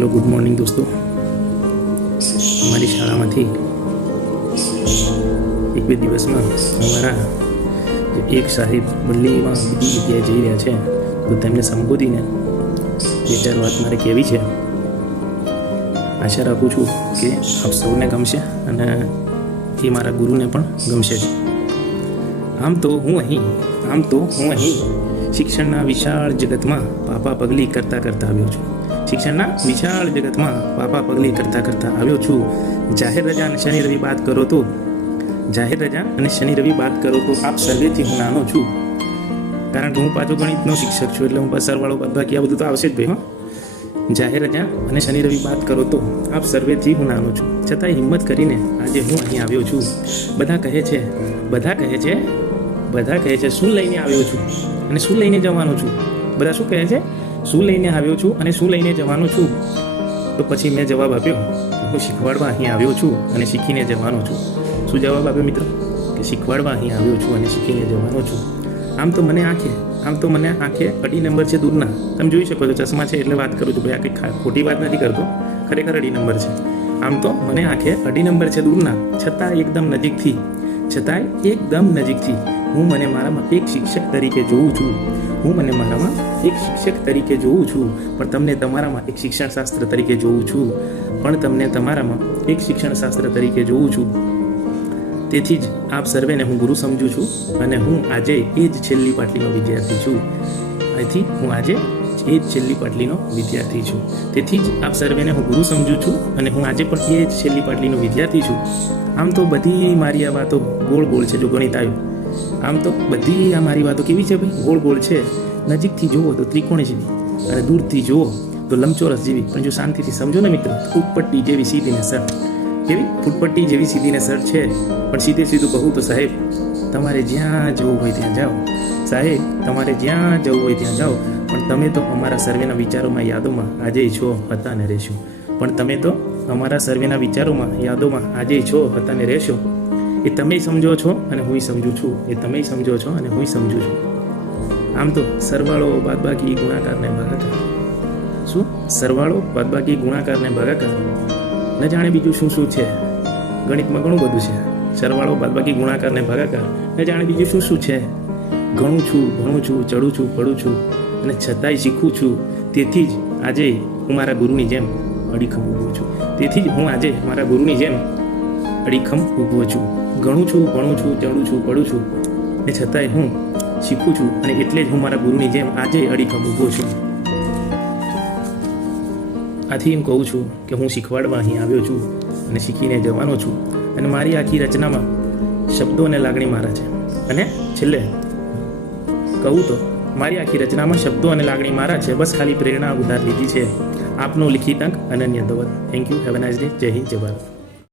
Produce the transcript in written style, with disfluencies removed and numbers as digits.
Hello good morning दोस्तों। हमारी શાળામાંથી એક બે દિવસમાં અમારા એક સાહેબ બદલીમાં બીજી જગ્યાએ જઈ રહ્યા છે, તો તેમને સંબોધીને બે ચાર વાત મારે કહેવી છે। આશા રાખું છું કે આપ સૌને ગમશે અને એ મારા ગુરુને પણ ગમશે જ। આમ તો હું અહીં શિક્ષણના વિશાળ જગતમાં પાપા પગલી કરતાં આવ્યો છું। શિક્ષણના વિશાળ જગતમાં પાપા પગલી કરતાં આવ્યો છું। જાહેર રજા અને શનિ રવિ બાદ કરો તો આપ સર્વેથી હું નાનો છું, કારણ કે હું પાછો ગણિતનો શિક્ષક છું, એટલે હું પાછો સરવાળો બાદબાકી આ બધું તો આવશે જ ભાઈ। જાહેર રજા અને શનિ રવિ બાદ કરો તો આપ સર્વેથી હું નાનો છું, છતાંય હિંમત કરીને આજે હું અહીં આવ્યો છું। બધા કહે છે શું લઈને આવ્યો છું અને શું લઈને જવાનો છું। બધા શું કહે છે? શું લઈને આવ્યો છું અને શું લઈને જવાનો છું। તો પછી મેં જવાબ આપ્યો, હું શીખવાડવા અહીં આવ્યો છું અને શીખીને જવાનો છું। શું જવાબ આપ્યો મિત્રો? કે શીખવાડવા અહીં આવ્યો છું અને શીખીને જવાનો છું। આમ તો મને આંખે અઢી નંબર છે દૂરના, તમે જોઈ શકો છો, ચશ્મા છે એટલે વાત કરું છું ભાઈ, આ કંઈ ખોટી વાત નથી કરતો, ખરેખર અઢી નંબર છે। આમ તો મને આંખે અઢી નંબર છે દૂરના, છતાં એકદમ નજીકથી હું મને મારામાં એક શિક્ષક તરીકે જોઉં છું। પણ તમને તમારામાં એક શિક્ષણશાસ્ત્ર તરીકે જોઉં છું। તેથી જ આપ સર્વેને હું ગુરુ સમજું છું અને હું આજે એ જ છેલ્લી પાટલીનો વિદ્યાર્થી છું। તેથી જ આપ સર્વેને હું ગુરુ સમજું છું અને હું આજે પણ એ જ છેલ્લી પાટલીનો વિદ્યાર્થી છું। આમ તો બધી મારી આ વાતો ગોળ છે, જો ગણિત આવ્યું, આમ તો બધી આ મારી વાતો કેવી છે ભાઈ? ગોળ છે। નજીકથી જુઓ તો ત્રિકોણ જેવી અને દૂરથી જુઓ તો લંબચોરસ જેવી, પણ જો શાંતિથી સમજો ને મિત્રો, ફૂટપટ્ટી જેવી સીધી ને સર, કેવી ફૂટપટ્ટી જેવી સીધી ને સર છે। પણ સીધું કહું તો સાહેબ, તમારે જ્યાં જવું હોય ત્યાં જાઓ, પણ તમે તો અમારા સર્વેના વિચારોમાં, યાદોમાં આજે છો, હતા ને રહેશો। એ તમે સમજો છો અને હું સમજું છું। આમ તો સરવાળો બાદબાકી ગુણાકાર ને ભાગાકાર ન જાણે બીજું શું છે। ગણિતમાં ઘણું બધું છે, સરવાળો બાદબાકી ગુણાકાર ને ભાગાકાર ન જાણે બીજું શું છે। ઘણું છું, ભણું છું, ચડું છું, પડું છું અને છતાંય શીખું છું। તેથી જ આજે હું મારા ગુરુની જેમ અડીખમ ઊભો છું। ઘણું છું, ભણું છું, ચડું છું, પડું છું અને છતાંય હું શીખું છું, અને એટલે જ હું મારા ગુરુની જેમ આજે અડીખમ ઊભો છું। આથી એમ કહું છું કે હું શીખવાડવા અહીં આવ્યો છું અને શીખીને જવાનો છું, અને મારી આખી રચનામાં શબ્દો અને લાગણી મારા છે। અને છેલ્લે કહું તો મારી આખી રચનામાં શબ્દો અને લાગણી મારા છે, બસ ખાલી પ્રેરણા ઉધાર લીધી છે। આપનો લિખિત અંક Ananya Dhaval. Thank you, have a nice day. જય હિન્દ, જય ભારત।